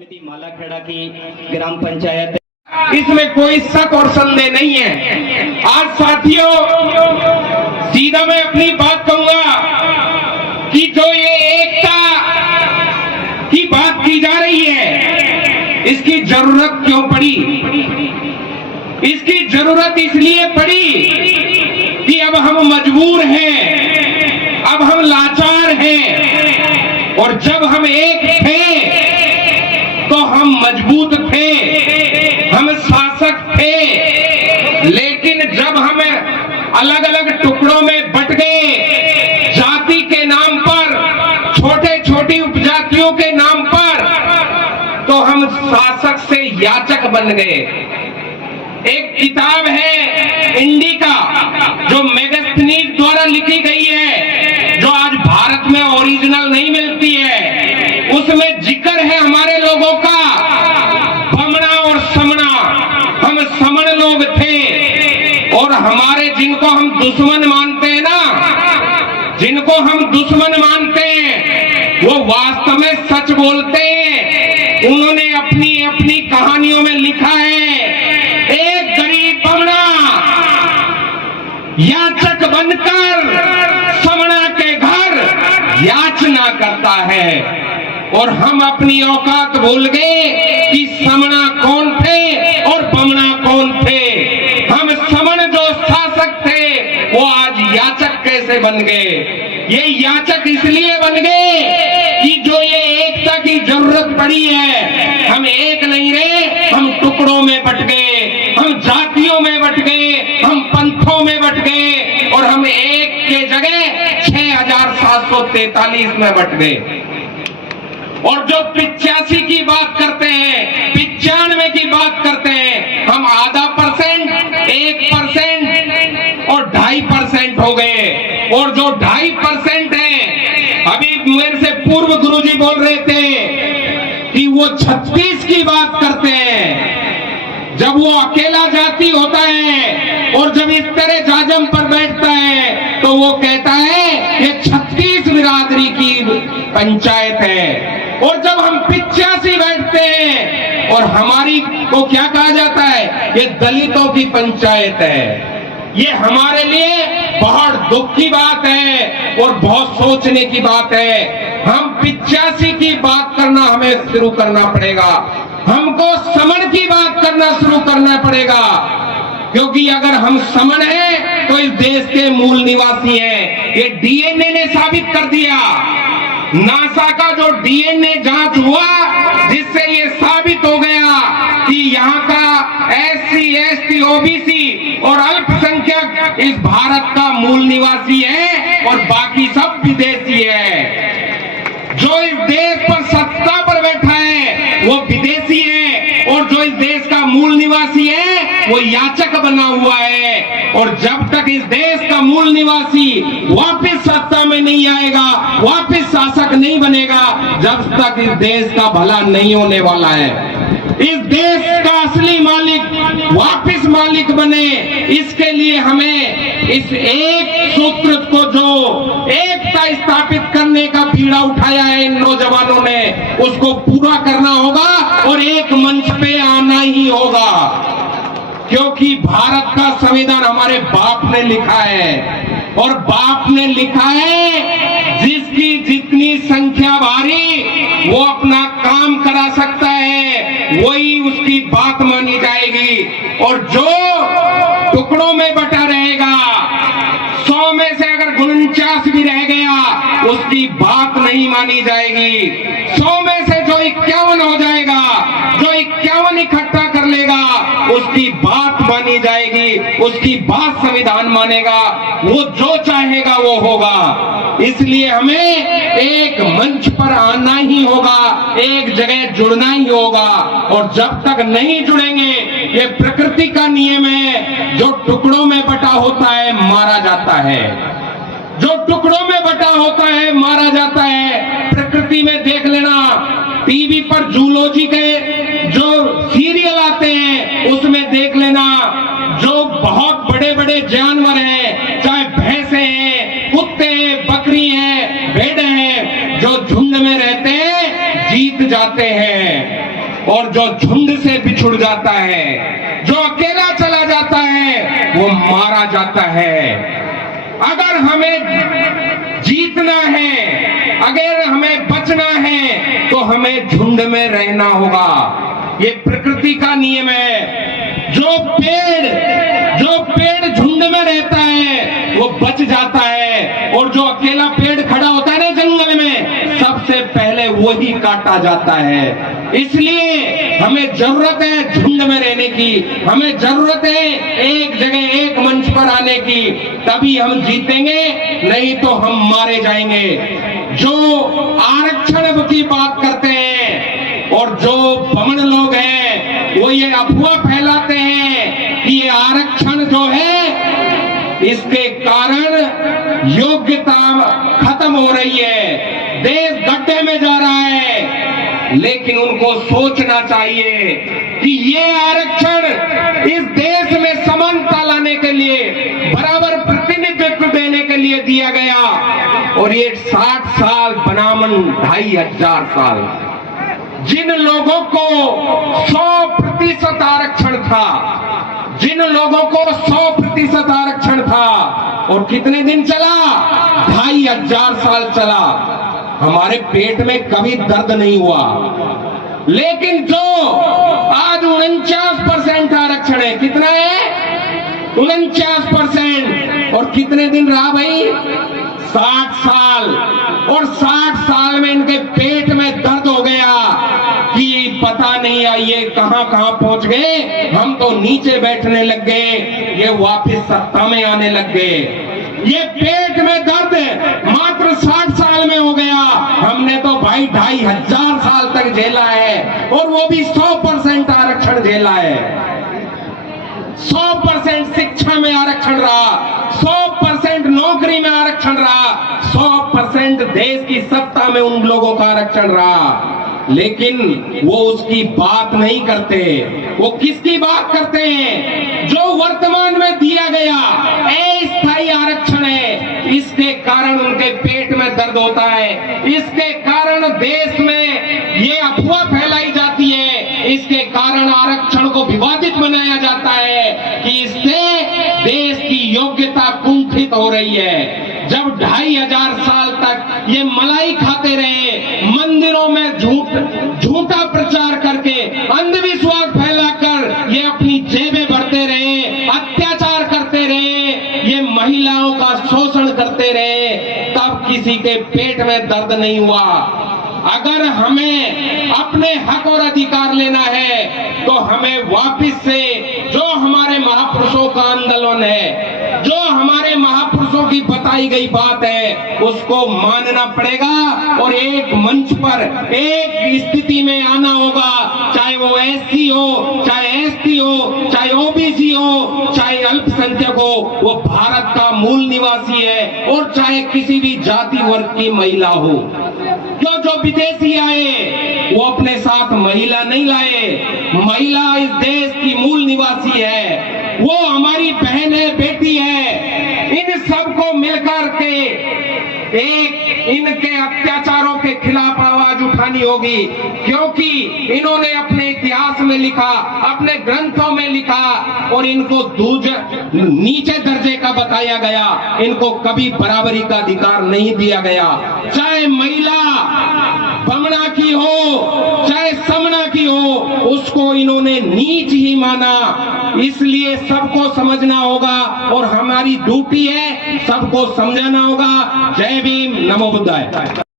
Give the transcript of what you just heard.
समिति मालाखेड़ा की ग्राम पंचायत, इसमें कोई शक और संदेह नहीं है। आज साथियों, सीधा मैं अपनी बात कहूंगा कि जो ये एकता की बात की जा रही है, इसकी जरूरत क्यों पड़ी? इसकी जरूरत इसलिए पड़ी कि अब हम मजबूर हैं, अब हम लाचार हैं, और जब हम एक थे तो हम मजबूत थे, हम शासक थे। लेकिन जब हम अलग अलग टुकड़ों में बट गए, जाति के नाम पर, छोटे छोटी उपजातियों के नाम पर, तो हम शासक से याचक बन गए। एक किताब है इंडिका जो मेगास्थनीज द्वारा लिखी गई है, जो आज भारत में ओरिजिनल नहीं मिलती है। उसमें जिक्र है हमारे लोगों का, बमना और समना। हम समण लोग थे, और हमारे जिनको हम दुश्मन मानते हैं ना, जिनको हम दुश्मन मानते हैं, वो वास्तव में सच बोलते हैं। उन्होंने अपनी अपनी कहानियों में लिखा है, एक गरीब बमना याचक बनकर समणा के घर याचना करता है। और हम अपनी औकात भूल गए कि समणा कौन थे और बमना कौन थे। हम समण जो शासक थे, वो आज याचक कैसे बन गए? ये याचक इसलिए बन गए कि जो ये एकता की जरूरत पड़ी है, हम एक नहीं रहे, हम टुकड़ों में बट गए, हम जातियों में बट गए, हम पंथों में बट गए, और हम एक के जगह 6743 में बट गए। और जो 85 की बात करते हैं, 95 की बात करते हैं, हम आधा परसेंट, 1% और 2.5% हो गए। और जो 2.5% है, अभी मेरे से पूर्व गुरुजी बोल रहे थे कि वो 36 की बात करते हैं। जब वो अकेला जाति होता है और जब इस तरह जाजम पर बैठता है, तो वो कहता है ये 36 बिरादरी की पंचायत है। और जब हम 85 बैठते हैं, और हमारी को क्या कहा जाता है, ये दलितों की पंचायत है। ये हमारे लिए बहुत दुख की बात है और बहुत सोचने की बात है। हम 85 की बात करना हमें शुरू करना पड़ेगा, हमको समण की बात करना शुरू करना पड़ेगा। क्योंकि अगर हम समण हैं तो इस देश के मूल निवासी हैं। ये डीएनए ने साबित कर दिया। नासा का जो डीएनए जांच हुआ, जिससे ये साबित हो गया कि यहाँ का एससी, एसटी, ओबीसी और अल्पसंख्यक इस भारत का मूल निवासी है और बाकी सब विदेशी है। जो इस देश पर सत्ता पर बैठा है वो विदेशी है, और जो इस देश का मूल निवासी है वो याचक बना हुआ है। और जब तक इस देश का मूल निवासी वापस सत्ता में नहीं आएगा, वापस शासक नहीं बनेगा, जब तक इस देश का भला नहीं होने वाला है। इस देश का असली मालिक वापस मालिक बने, इसके लिए हमें इस एक सूत्र को, जो एकता स्थापित करने का बीड़ा उठाया है इन नौजवानों ने, उसको पूरा करना होगा और एक मंच पे आना ही होगा। क्योंकि भारत का संविधान हमारे बाप ने लिखा है, और बाप ने लिखा है जिसकी जितनी संख्या भारी वो अपना काम करा सकता है, वही उसकी बात मानी जाएगी। और जो टुकड़ों में बटा रहेगा, 100 में से अगर 49 भी रह गया, उसकी बात नहीं मानी जाएगी। 100 में से जो 51 हो जाएगा, जो 51 इकट्ठा कर लेगा, उसकी बात मानी जाएगी, उसकी बात संविधान मानेगा, वो जो चाहेगा वो होगा। इसलिए हमें एक मंच पर आना ही होगा, एक जगह जुड़ना ही होगा। और जब तक नहीं जुड़ेंगे, ये प्रकृति का नियम है, जो टुकड़ों में बटा होता है मारा जाता है, जो टुकड़ों में बटा होता है मारा जाता है। प्रकृति में देख लेना, टीवी पर जूलॉजी के जो सीरियल आते हैं उसमें देख लेना, जो बहुत बड़े बड़े जानवर हैं, चाहे भैंसे हैं, कुत्ते हैं, बकरी हैं, भेड़ हैं, जो झुंड में रहते हैं जीत जाते हैं। और जो झुंड से बिछुड़ जाता है, जो अकेला चला जाता है, वो मारा जाता है। अगर हमें जीतना है, अगर हमें बचना है, तो हमें झुंड में रहना होगा। ये प्रकृति का नियम है। जो पेड़ झुंड में रहता है वो बच जाता है, और जो अकेला पेड़ खड़ा होता है ना जंगल में, सबसे पहले वही काटा जाता है। इसलिए हमें जरूरत है झुंड में रहने की, हमें जरूरत है एक जगह एक मंच पर आने की, तभी हम जीतेंगे, नहीं तो हम मारे जाएंगे। जो आरक्षण की बात करते हैं और जो बमन लोग हैं, वो ये अफवाह फैलाते हैं कि ये आरक्षण जो है इसके कारण योग्यता खत्म हो रही है, देश गड्ढे में जा रहा है। लेकिन उनको सोचना चाहिए कि ये आरक्षण इस देश में समानता लाने के लिए, बराबर प्रतिनिधित्व देने के लिए दिया गया। और ये 60 साल बनामन 2500 साल, जिन लोगों को 100% आरक्षण था, जिन लोगों को 100% आरक्षण था, और कितने दिन चला? 2500 साल चला। हमारे पेट में कभी दर्द नहीं हुआ। लेकिन जो आज 49% आरक्षण है, कितना है? 49%। और कितने दिन रहा भाई? 60 साल। और 60 साल में इनके पेट में दर्द हो गया कि पता नहीं ये कहां कहां पहुंच गए, हम तो नीचे बैठने लग गए, ये वापस सत्ता में आने लग गए। ये पेट में दर्द मात्र 60 साल में हो गया। हमने तो भाई 2500 साल तक झेला है, और वो भी 100% आरक्षण झेला है। 100% शिक्षा में आरक्षण रहा, 100% नौकरी में आरक्षण रहा, 100% देश की सत्ता में उन लोगों का आरक्षण रहा। लेकिन वो उसकी बात नहीं करते। वो किसकी बात करते हैं? जो वर्तमान में दिया गया अस्थायी आरक्षण है, इसके कारण उनके पेट में दर्द होता है। इसके कारण देश में ये अफवाह फैलाई जाती है, इसके कारण आरक्षण को विवादित बनाया जाता है कि इससे देश की योग्यता कुंठित हो रही है। जब 2500 साल तक ये मलाई खाते रहे, मंदिरों में झूठा प्रचार करके, अंधविश्वास फैलाकर ये अपनी जेबें भरते रहे, अत्याचार करते रहे, ये महिलाओं का शोषण करते रहे, तब किसी के पेट में दर्द नहीं हुआ। अगर हमें अपने हक और अधिकार लेना है, तो हमें वापस से जो हमारे महापुरुषों का आंदोलन है, जो हमारे महापुरुषों की बताई गई बात है, उसको मानना पड़ेगा। और एक मंच पर, एक स्थिति में आना होगा, चाहे वो एससी हो, चाहे एसटी हो, चाहे ओबीसी हो, चाहे अल्पसंख्यक हो, वो भारत का मूल निवासी है, और चाहे किसी भी जाति वर्ग की महिला हो। क्यों? जो विदेशी आए वो अपने साथ महिला नहीं लाए। महिला इस देश की मूल निवासी है, वो हमारी बहन है, बेटी है। इन सबको मिलकर के एक इनके अत्याचारों के खिलाफ आवाज उठानी होगी, क्योंकि इन्होंने अपने इतिहास में लिखा, अपने ग्रंथों में लिखा, और इनको नीचे दर्जे का बताया गया। इनको कभी बराबरी का अधिकार नहीं दिया गया। चाहे महिला बमना की हो, चाहे समना की हो, उसको इन्होंने नीच ही माना। इसलिए सबको समझना होगा, और हमारी ड्यूटी है सबको समझाना होगा। जय भीम, नमो बुद्धाय।